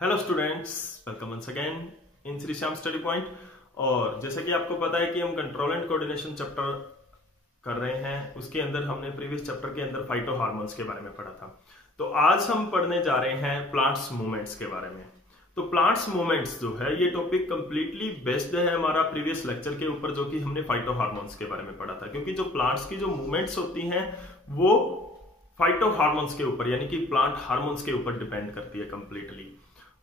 Hello students, welcome once again in Shri Shyam study point. और जैसे कि आपको पता है कि हम कंट्रोल एंड कोऑर्डिनेशन चैप्टर कर रहे हैं, उसके अंदर हमने प्रीवियस चैप्टर के अंदर फाइटो हार्मोन्स के बारे में पढ़ा था। तो आज हम पढ़ने जा रहे हैं प्लांट्स मूवमेंट्स के बारे में। तो प्लांट्स मूवमेंट्स जो है ये टॉपिक कंप्लीटली बेस्ड है हमारा प्रीवियस लेक्चर के ऊपर, जो कि हमने फाइटो हार्मोन्स के बारे में पढ़ा था। क्योंकि जो प्लांट्स की जो मूवमेंट्स होती हैं वो फाइटो हार्मोन्स के ऊपर यानी कि प्लांट हार्मोन्स के ऊपर डिपेंड करती है कंप्लीटली।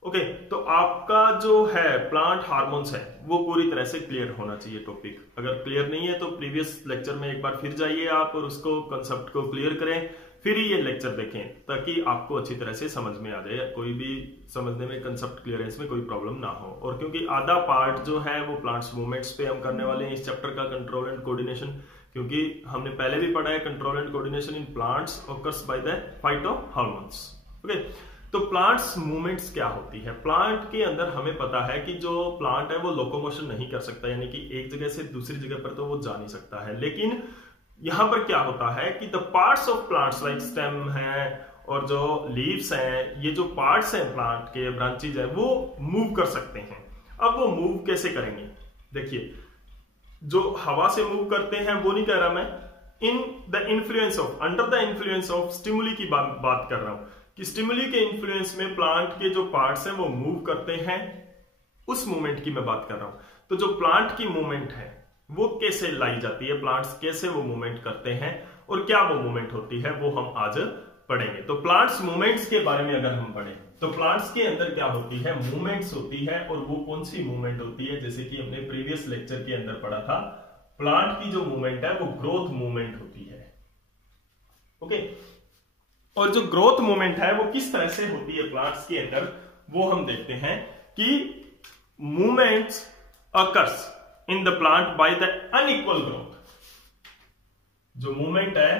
ओके, तो आपका जो है प्लांट हार्मोन्स है वो पूरी तरह से क्लियर होना चाहिए टॉपिक। अगर क्लियर नहीं है तो प्रीवियस लेक्चर में एक बार फिर जाइए आप और उसको कंसेप्ट को क्लियर करें, फिर ही ये लेक्चर देखें ताकि आपको अच्छी तरह से समझ में आ जाए, कोई भी समझने में कंसेप्ट क्लियरेंस में कोई प्रॉब्लम ना हो। और क्योंकि आधा पार्ट जो है वो प्लांट्स मूवमेंट्स पे हम करने वाले हैं इस चैप्टर का, कंट्रोल एंड कोऑर्डिनेशन, क्योंकि हमने पहले भी पढ़ा है control and coordination in plants occurs by the phyto hormones. Okay, तो प्लांट्स मूवमेंट्स क्या होती है? प्लांट के अंदर हमें पता है कि जो प्लांट है वो लोकोमोशन नहीं कर सकता, यानी कि एक जगह से दूसरी जगह पर तो वो जा नहीं सकता है। लेकिन यहां पर क्या होता है कि the parts of plants like stem है और जो लीव्स हैं, ये जो पार्ट्स हैं प्लांट के, ब्रांचेज है, वो मूव कर सकते हैं। अब वो मूव कैसे करेंगे? देखिए, जो हवा से मूव करते हैं वो नहीं कह रहा मैं, in the influence of, under the influence of stimuli की बात कर रहा हूं कि स्टिमुली के इन्फ्लुएंस में प्लांट के जो पार्ट्स हैं वो मूव करते हैं, उस मूवमेंट की मैं बात कर रहा हूं। तो जो प्लांट की मूवमेंट है वो कैसे लाई जाती है, प्लांट्स कैसे वो मूवमेंट करते हैं और क्या वो मूवमेंट होती है, वो हम आज पढ़ेंगे। तो प्लांट्स मूवमेंट्स के बारे में अगर हम पढ़ें तो प्लांट्स के अंदर क्या होती है, मूवमेंट्स होती है। और वो कौन सी मूवमेंट होती है? जैसे कि हमने प्रीवियस लेक्चर के अंदर पढ़ा था, प्लांट की जो मूवमेंट है वो ग्रोथ मूवमेंट होती है। ओके, और जो ग्रोथ मूवमेंट है वो किस तरह से होती है प्लांट्स के अंदर, वो हम देखते हैं कि movements occurs in the plant by the unequal growth. जो मूवमेंट है,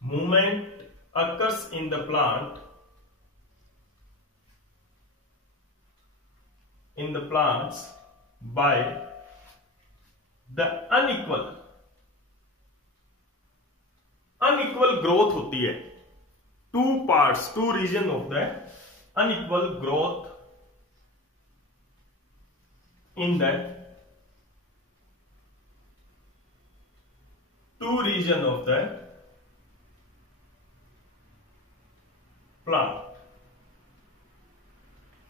movement occurs in the plant in the plants by the unequal growth होती है। Two parts, two region of the unequal growth in the two region of the plant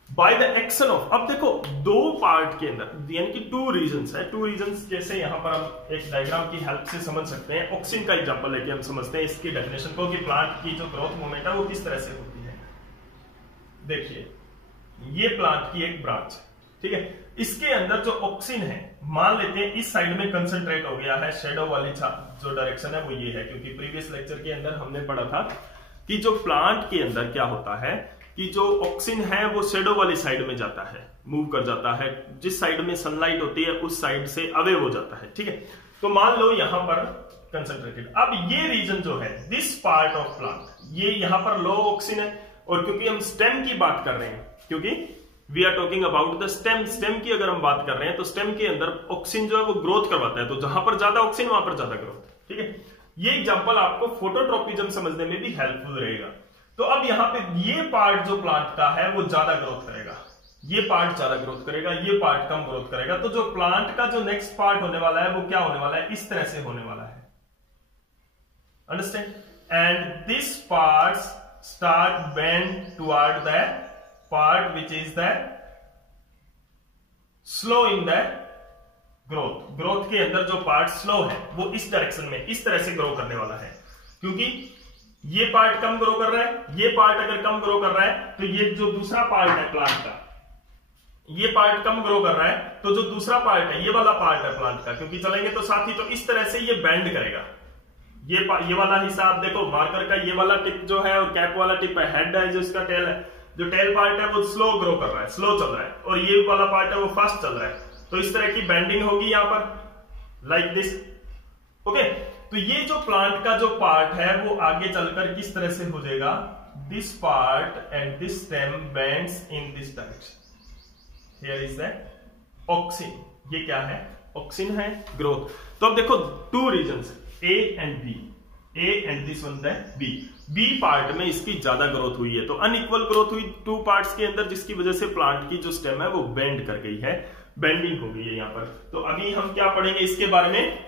by the action of. अब देखो, दो part के अंदर यानी कि two regions है। टू रीजन्स जैसे यहां पर हम एक डायग्राम की हेल्प से समझ सकते हैं। ऑक्सिन का एग्जांपल लेके हम समझते हैं इसकी डेफिनेशन को कि प्लांट की जो ग्रोथ मूवमेंट है वो किस तरह से होती है। देखिए, ये प्लांट की एक ब्रांच, ठीक है, इसके अंदर जो ऑक्सिन है, मान लेते हैं इस साइड में कंसंट्रेट हो गया है, शेडो वाली जो डायरेक्शन है वो ये है। क्योंकि प्रीवियस लेक्चर के अंदर हमने पढ़ा था कि जो प्लांट के अंदर क्या होता है कि जो ऑक्सिन है वो शेडो वाली साइड में जाता है, मूव कर जाता है, जिस साइड में सनलाइट होती है उस साइड से अवे हो जाता है, ठीक है। तो मान लो यहां पर कंसंट्रेटेड, अब ये रीजन जो है, दिस पार्ट ऑफ प्लांट, ये यहां पर लो ऑक्सिन है। और क्योंकि हम स्टेम की बात कर रहे हैं, क्योंकि we are talking about the stem, stem की अगर हम बात कर रहे हैं तो स्टेम के अंदर ऑक्सिन जो है वो ग्रोथ करवाता है। तो जहां पर ज्यादा ऑक्सिन वहां पर ज्यादा ग्रोथ, ठीक है। ये एग्जांपल आपको फोटोट्रोपिज्म समझने में भी हेल्पफुल रहेगा। तो अब यहां पे ये पार्ट जो प्लांट का है वो ज्यादा ग्रोथ करेगा, ये पार्ट ज्यादा ग्रोथ करेगा, ये पार्ट कम ग्रोथ करेगा। तो जो प्लांट का जो नेक्स्ट पार्ट होने वाला है वो क्या होने वाला है, इस तरह से होने वाला है। Understand? And this part start bend toward the part which is the slow in the growth. Growth के अंदर जो पार्ट स्लो है वो इस डायरेक्शन में, इस तरह से ग्रो करने वाला है। क्योंकि ये पार्ट कम ग्रो कर रहा है, ये पार्ट अगर कम ग्रो कर रहा है तो ये जो दूसरा पार्ट है प्लांट का, ये पार्ट कम ग्रो कर रहा है, तो जो दूसरा पार्ट है, ये वाला पार्ट है प्लांट का, क्योंकि चलेंगे तो साथ ही, तो इस तरह से ये बेंड करेगा। ये वाला हिस्सा आप देखो, मार्कर का ये वाला टिप जो है और कैप वाला टिप है, हेड है जो इसका टेल है, जो टेल पार्ट है वो स्लो ग्रो कर रहा है, स्लो चल रहा है, और ये वाला पार्ट है वो फास्ट चल रहा है। तो इस तरह की बेंडिंग होगी यहां पर, लाइक दिस। ओके, तो ये जो प्लांट का जो पार्ट है वो आगे चलकर किस तरह से हो जाएगा, this part and this stem bends in this direction. Here is the auxin, ये क्या है, ऑक्सिन है, ग्रोथ। तो अब देखो, two regions A and B, A and this one the B. B part में इसकी ज्यादा ग्रोथ हुई है, तो अनइक्वल ग्रोथ हुई टू पार्ट्स के अंदर, जिसकी वजह से प्लांट की जो स्टेम है वो बेंड कर गई है, बेंडिंग हो गई है यहां पर। तो अभी हम क्या पढ़ेंगे इसके बारे में,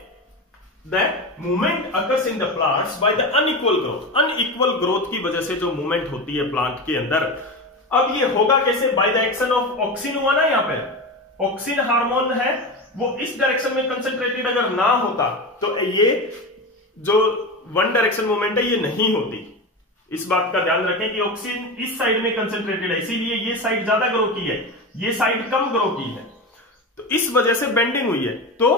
the movement occurs in the plants by the unequal growth. Unequal growth की वजह से जो मूवमेंट होती है प्लांट के अंदर, अब ये होगा कैसे, bye the action of auxin हुआ ना, यहां पे ऑक्सिन हार्मोन है वो इस डायरेक्शन में कंसंट्रेटेड अगर ना होता तो ये जो वन डायरेक्शन मूवमेंट है ये नहीं होती। इस बात का ध्यान रखें कि ऑक्सिन इस साइड में कंसंट्रेटेड है, इसीलिए ये साइड ज्यादा ग्रो की है, ये साइड कम ग्रो की है, तो इस वजह से बेंडिंग हुई है। तो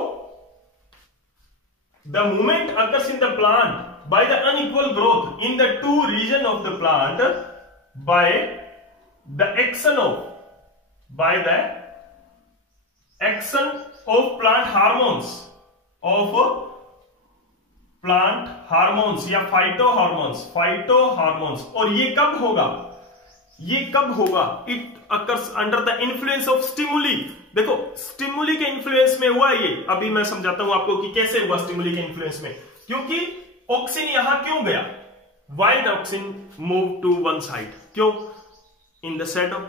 the movement occurs in the plant by the unequal growth in the two region of the plant by the action of plant hormones या फाइटो हार्मोन्स। और ये कब होगा, it occurs under the influence of stimuli. देखो stimuli के influence में हुआ ये, अभी मैं समझाता हूं आपको कि कैसे हुआ स्टिमुली के इन्फ्लुएंस में। क्योंकि ऑक्सिन यहां क्यों गया, why the auxin move to one side, क्यों, इन द शैडो।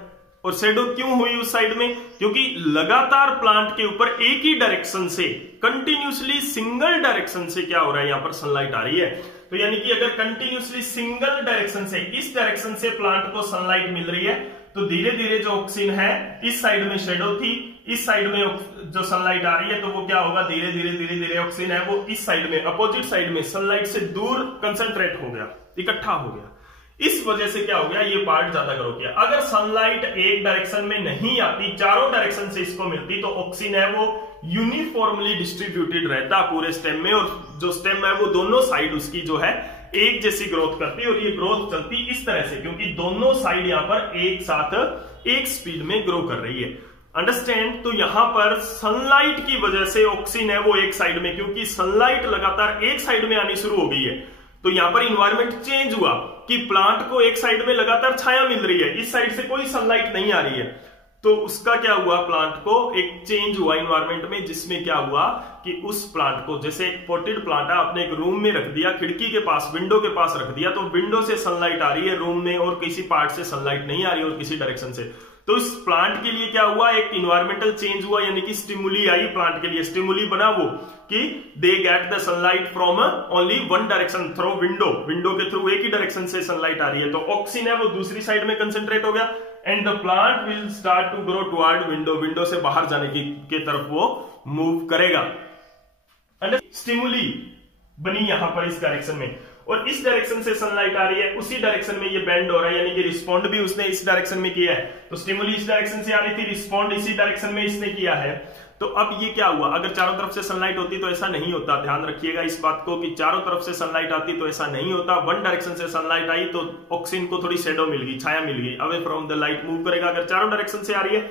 और शैडो क्यों हुई उस साइड में, क्योंकि लगातार प्लांट के ऊपर एक ही डायरेक्शन से, कंटिन्यूसली सिंगल डायरेक्शन से क्या हो रहा है, यहां पर सनलाइट आ रही है। तो यानी कि अगर कंटिन्यूसली सिंगल डायरेक्शन से, इस डायरेक्शन से प्लांट को सनलाइट मिल रही है, तो धीरे धीरे जो ऑक्सिन है, इस साइड में शैडो थी, इस साइड में जो सनलाइट आ रही है, तो वो क्या होगा, धीरे धीरे ऑक्सिन है वो इस साइड में, अपोजिट साइड में सनलाइट से दूर कंसंट्रेट हो गया, इकट्ठा हो गया। इस वजह से क्या हो गया, ये पार्ट ज्यादा ग्रो किया। अगर सनलाइट एक डायरेक्शन में नहीं आती, चारों डायरेक्शन से इसको मिलती, तो ऑक्सिन है वो यूनिफॉर्मली डिस्ट्रीब्यूटेड रहता पूरे स्टेम में, और जो स्टेम है वो दोनों साइड उसकी जो है एक जैसी ग्रोथ करती, और ये ग्रोथ चलती इस तरह से, क्योंकि दोनों साइड यहां पर एक साथ एक स्पीड में ग्रो कर रही है। अंडरस्टैंड। तो यहां पर सनलाइट की वजह से ऑक्सिन है वो एक साइड में, क्योंकि सनलाइट लगातार एक साइड में आनी शुरू हो गई है, तो यहां पर इन्वायरमेंट चेंज हुआ कि प्लांट को एक साइड में लगातार छाया मिल रही है, इस साइड से कोई सनलाइट नहीं आ रही है, तो उसका क्या हुआ, प्लांट को एक चेंज हुआ इन्वायरमेंट में, जिसमें क्या हुआ कि उस प्लांट को, जैसे एक पोटेड प्लांट है, आपने एक रूम में रख दिया, खिड़की के पास, विंडो के पास रख दिया, तो विंडो से सनलाइट आ रही है रूम में, और किसी पार्ट से सनलाइट नहीं आ रही है, और किसी डायरेक्शन से। तो इस प्लांट के लिए क्या हुआ, एक इन्वायरमेंटल चेंज हुआ, यानी कि स्टिमुली आई प्लांट के लिए। स्टिमुली बना वो कि they get the sunlight from only one direction through window के थ्रू एक ही डायरेक्शन से सनलाइट आ रही है, तो ऑक्सिन है वो दूसरी साइड में कंसंट्रेट हो गया, and the plant will start to grow toward window से बाहर जाने की तरफ वो मूव करेगा। स्टिमुली बनी यहां पर इस डायरेक्शन में, और इस डायरेक्शन से सनलाइट आ रही है, उसी डायरेक्शन में ये बेंड हो रहा है, यानी कि रिस्पॉन्ड भी उसने इस डायरेक्शन में किया है। तो स्टिमुली इस डायरेक्शन से आ रही थी, रिस्पॉन्ड इसी डायरेक्शन में इसने किया है। तो अब ये क्या हुआ, अगर चारों तरफ से सनलाइट होती तो ऐसा नहीं होता। ध्यान रखिएगा इस बात को कि चारों तरफ से सनलाइट आती तो ऐसा नहीं होता। वन डायरेक्शन से सनलाइट आई तो ऑक्सिन को थोड़ी शैडो मिल गई, छाया मिल गई, away from the light move करेगा। अगर चारों डायरेक्शन से आ रही है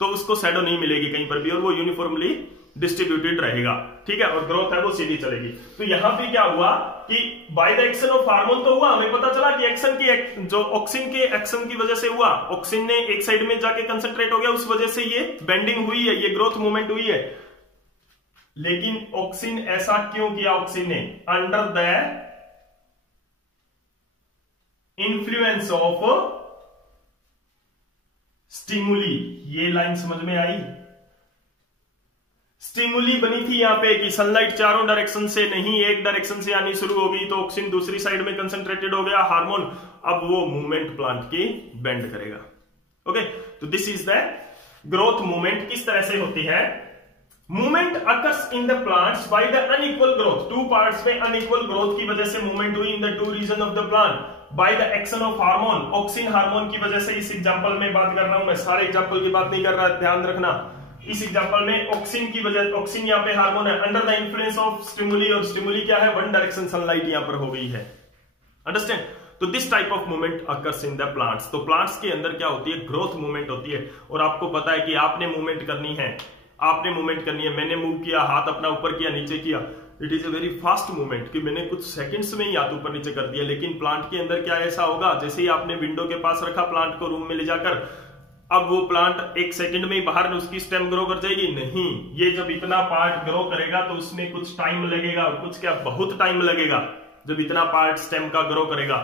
तो उसको शैडो नहीं मिलेगी कहीं पर भी, और वो यूनिफॉर्मली डिस्ट्रीब्यूटेड रहेगा, ठीक है, और ग्रोथ है वो सीधी चलेगी। तो यहां पे क्या हुआ कि bye the action of hormone तो हुआ, हमें पता चला कि एक्शन की, जो ऑक्सिन के एक्शन की वजह से हुआ, ऑक्सिन ने एक साइड में जाके कंसंट्रेट हो गया, उस वजह से ये बेंडिंग हुई है, ये ग्रोथ मूवमेंट हुई है। लेकिन ऑक्सिन ऐसा क्यों किया, ऑक्सिन ने under the influence of stimuli, ये लाइन समझ में आई। स्टिमुली बनी थी यहां पे कि सनलाइट चारों डायरेक्शन से नहीं एक डायरेक्शन से आनी शुरू हो गई, तो ऑक्सिन दूसरी साइड में कंसंट्रेटेड हो गया, हार्मोन अब वो मूवमेंट प्लांट की बेंड करेगा। ओके, तो this is the growth movement. किस तरह से होती है, movement occurs in the plants by the unequal growth, two parts में अनइक्वल ग्रोथ की वजह से मूवमेंट हुई in the two region of the plant by the action of hormone, auxin hormone की वजह से। इस एग्जांपल में बात कर रहा हूं मैं, सारे एग्जांपल की बात नहीं कर रहा, ध्यान रखना। इस एग्जांपल में ऑक्सिन की वजह, ऑक्सिन यहाँ पे हार्मोन है, under the influence of stimuli, और स्टिमुली क्या है, वन डायरेक्शन सनलाइट यहाँ पर हो गई है। अंडरस्टैंड। तो this type of movement occurs in the plants. तो प्लांट्स के अंदर क्या होती है, ग्रोथ मूवमेंट होती है। और आपको पता है कि आपने मूवमेंट करनी है, आपने मूवमेंट करनी है, मैंने मूव किया, हाथ अपना ऊपर किया, नीचे किया, it is a very fast movement कि मैंने कुछ सेकंड्स में ही हाथ ऊपर नीचे कर दिया। लेकिन प्लांट के अंदर क्या ऐसा होगा, जैसे ही आपने विंडो के पास रखा प्लांट को रूम में ले जाकर, अब वो प्लांट एक सेकंड में ही बाहर उसकी स्टेम ग्रो कर जाएगी? नहीं, ये जब इतना पार्ट ग्रो करेगा तो उसमें कुछ टाइम लगेगा, कुछ क्या बहुत टाइम लगेगा। जब इतना पार्ट स्टेम का ग्रो करेगा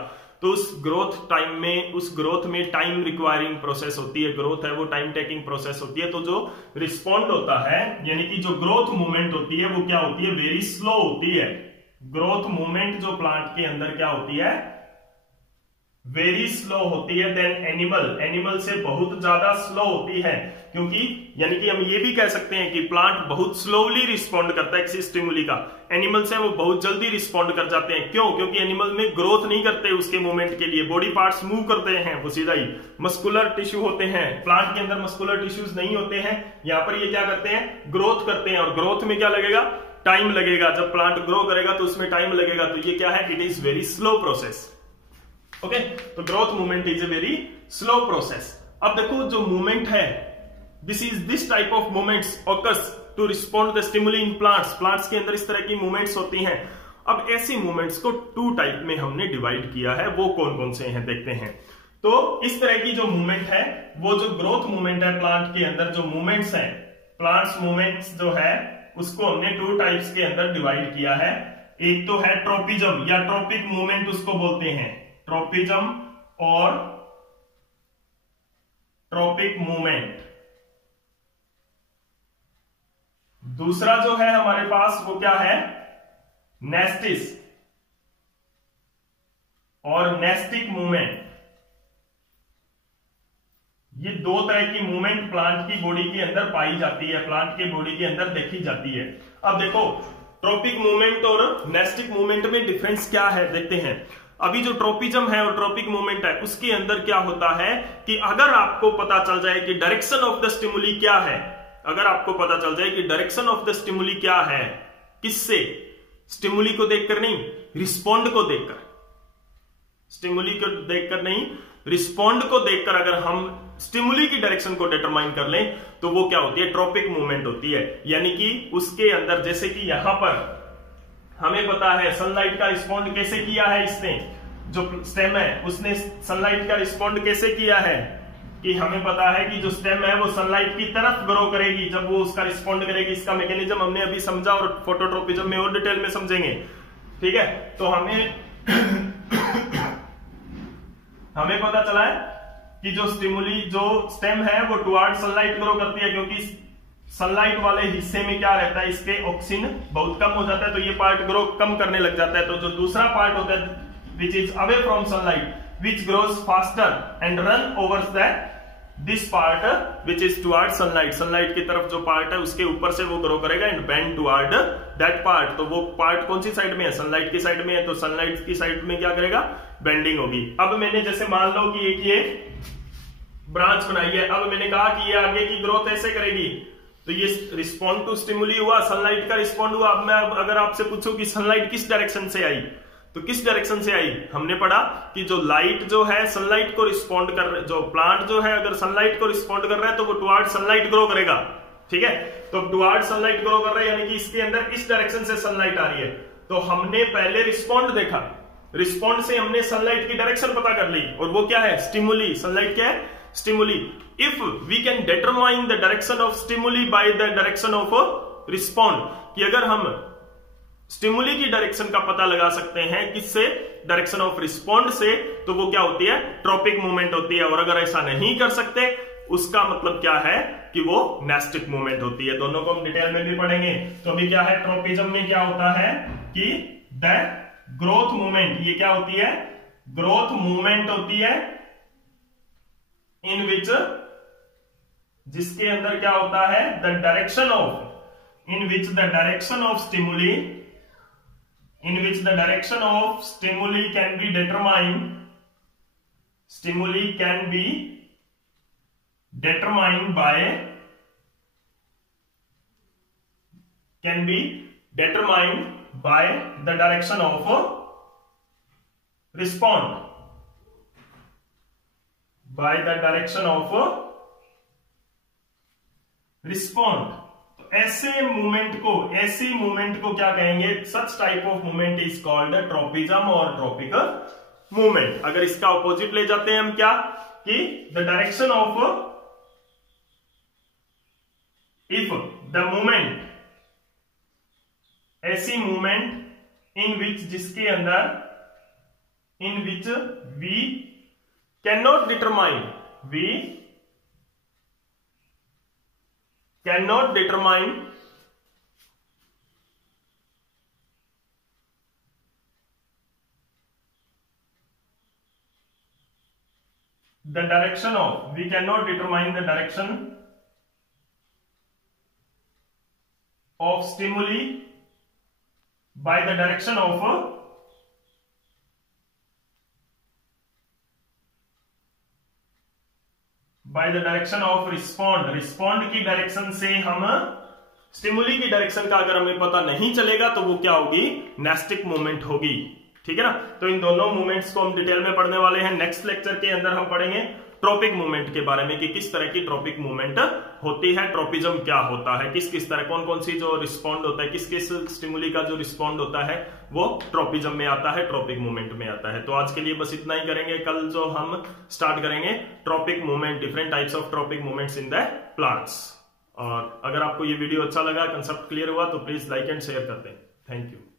तो उस ग्रोथ में टाइम रिक्वायरिंग प्रोसेस होती है, ग्रोथ है वो टाइम टेकिंग प्रोसेस होती है। तो जो रिस्पॉन्ड होता है यानी कि जो ग्रोथ मूवमेंट होती है वो क्या होती है, वेरी स्लो होती है। ग्रोथ मूवमेंट जो प्लांट के अंदर क्या होती है, वेरी स्लो होती है। देन एनिमल से बहुत ज्यादा स्लो होती है, क्योंकि यानी कि हम ये भी कह सकते हैं कि प्लांट बहुत स्लोली रिस्पॉन्ड करता है किसी स्टिमुली का। एनिमल से वो बहुत जल्दी रिस्पॉन्ड कर जाते हैं। क्यों? क्योंकि एनिमल में ग्रोथ नहीं करते उसके मूवमेंट के लिए, बॉडी पार्ट्स मूव करते हैं वो सीधा ही। मस्कुलर टिश्यू होते हैं, प्लांट के अंदर मस्कुलर टिश्यूज नहीं होते हैं। यहां पर ये क्या करते हैं, ग्रोथ करते हैं, और ग्रोथ में क्या लगेगा, टाइम लगेगा। जब प्लांट ग्रो करेगा तो उसमें टाइम लगेगा। तो ये क्या है, it is very slow process. Okay, तो growth movement is a very slow process. अब देखो जो मूवमेंट है, this type of movements occurs to respond the stimuli in plants के अंदर इस तरह की मूवमेंट्स होती हैं। अब ऐसी मूवमेंट्स को 2 टाइप में हमने डिवाइड किया है, वो कौन कौन से हैं देखते हैं। तो इस तरह की जो मूवमेंट है, वो जो ग्रोथ मूवमेंट है प्लांट के अंदर, जो मूवमेंट्स हैं, प्लांट्स मूवमेंट्स जो है उसको हमने 2 टाइप्स के अंदर डिवाइड किया है। एक तो है ट्रोपिज्म या ट्रोपिक मूवमेंट उसको बोलते हैं, ट्रोपिज्म और ट्रोपिक मूवमेंट। दूसरा जो है हमारे पास वो क्या है, नेस्टिस और नेस्टिक मूवमेंट। ये 2 तरह की मूवमेंट प्लांट की बॉडी के अंदर पाई जाती है, प्लांट की बॉडी के अंदर देखी जाती है। अब देखो ट्रोपिक मूवमेंट और नेस्टिक मूवमेंट में डिफरेंस क्या है देखते हैं। अभी जो ट्रोपिज्म है और ट्रोपिक मूवमेंट है उसके अंदर क्या होता है कि अगर आपको पता चल जाए कि डायरेक्शन ऑफ द स्टिमुली क्या है, अगर आपको पता चल जाए कि डायरेक्शन ऑफ द स्टिमुली क्या है, किससे, स्टिमुली को देखकर नहीं, रिस्पॉन्ड को देखकर, स्टिमुली को देखकर नहीं, रिस्पॉन्ड को देखकर अगर हम स्टिमुली की डायरेक्शन को डिटरमाइन कर लें तो वो क्या होती है, ट्रोपिक मूवमेंट होती है। यानी कि उसके अंदर जैसे कि यहां पर हमें पता है सनलाइट का रिस्पॉन्ड कैसे किया है, इसने जो स्टेम है उसने सनलाइट का रिस्पॉन्ड कैसे किया है, कि हमें पता है कि जो स्टेम है वो सनलाइट की तरफ ग्रो करेगी जब वो उसका रिस्पॉन्ड करेगी। इसका मैकेनिज्म हमने अभी समझा और फोटोट्रोपिज्म में और डिटेल में समझेंगे, ठीक है। तो हमें पता चला है कि जो स्टिमुली जो स्टेम है वो टुवर्ड सनलाइट ग्रो करती है, क्योंकि सनलाइट वाले हिस्से में क्या रहता है, इसके ऑक्सीजन बहुत कम हो जाता है, तो ये पार्ट ग्रो कम करने लग जाता है। तो जो दूसरा पार्ट होता है which is away from sunlight, which grows faster and run over this part which is toward sunlight, sunlight की तरफ जो पार्ट है उसके ऊपर से वो ग्रो करेगा and bend toward that part. तो वो पार्ट कौन सी साइड में है, सनलाइट की साइड में है, तो सनलाइट की साइड में क्या करेगा, बेंडिंग होगी। अब मैंने जैसे मान लो कि एक ये ब्रांच बनाई है, अब मैंने कहा कि ये आगे की ग्रोथ ऐसे करेगी, तो ये रिस्पॉन्ड टू स्टिमुली हुआ, सनलाइट का रिस्पॉन्ड हुआ। अब मैं अगर आपसे पूछूं कि सनलाइट किस डायरेक्शन से आई, तो किस डायरेक्शन से आई, हमने पढ़ा कि जो लाइट जो है सनलाइट को रिस्पॉन्ड कर रहे, जो प्लांट जो है अगर सनलाइट को रिस्पॉन्ड कर रहा है तो वो टुवर्ड सनलाइट ग्रो करेगा, ठीक है। तो टुवर्ड सनलाइट ग्रो कर रहा है यानी कि इसके अंदर इस डायरेक्शन से सनलाइट आ रही है। तो हमने पहले रिस्पॉन्ड देखा, रिस्पॉन्ड से हमने सनलाइट की डायरेक्शन पता कर ली, और वो क्या है, स्टिमुली। सनलाइट क्या है, stimuli. If we can determine the direction of stimuli by the direction of respond, कि अगर हम स्टिमुली की डायरेक्शन का पता लगा सकते हैं किससे, डायरेक्शन ऑफ रिस्पॉन्ड से, तो वो क्या होती है, ट्रोपिक मूवमेंट होती है। और अगर ऐसा नहीं कर सकते उसका मतलब क्या है कि वो नेस्टिक मूवमेंट होती है। दोनों को हम डिटेल में भी पढ़ेंगे। तो अभी क्या है, ट्रोपिज्म में क्या होता है कि द ग्रोथ मूवमेंट, ये क्या होती है, ग्रोथ मूवमेंट होती है, इन विच, जिसके अंदर क्या होता है, the direction of, in which the direction of stimuli can be determined, by the direction of respond, by the direction of respond। ऐसी मूवमेंट को क्या कहेंगे, such type of movement is called tropism और ट्रोपिक मूवमेंट। अगर इसका opposite ले जाते हैं हम क्या, कि the direction of, if the movement, ऐसी मूवमेंट इन विच जिसके अंदर in which we cannot determine the direction of, we cannot determine the direction of stimuli by the direction of respond की डायरेक्शन से हम स्टिमुली की direction का अगर हमें पता नहीं चलेगा तो वो क्या होगी, नेस्टिक मूवमेंट होगी। ठीक है ना। तो इन दोनों मूवमेंट्स को हम डिटेल में पढ़ने वाले हैं। नेक्स्ट लेक्चर के अंदर हम पढ़ेंगे ट्रॉपिक मूवमेंट के बारे में कि किस तरह की ट्रॉपिक मूवमेंट होती है, ट्रॉपिज्म क्या होता है, किस किस तरह कौन कौन सी जो रिस्पॉन्ड होता है, किस किस स्टिमुली का जो रिस्पॉन्ड होता है वो ट्रॉपिज्म में आता है, ट्रॉपिक मूवमेंट में आता है। तो आज के लिए बस इतना ही करेंगे। कल जो हम स्टार्ट करेंगे tropic movement, different types of tropic movements in the plants. और अगर आपको ये वीडियो अच्छा लगा, कंसेप्ट क्लियर हुआ तो प्लीज लाइक एंड शेयर कर दें। Thank you.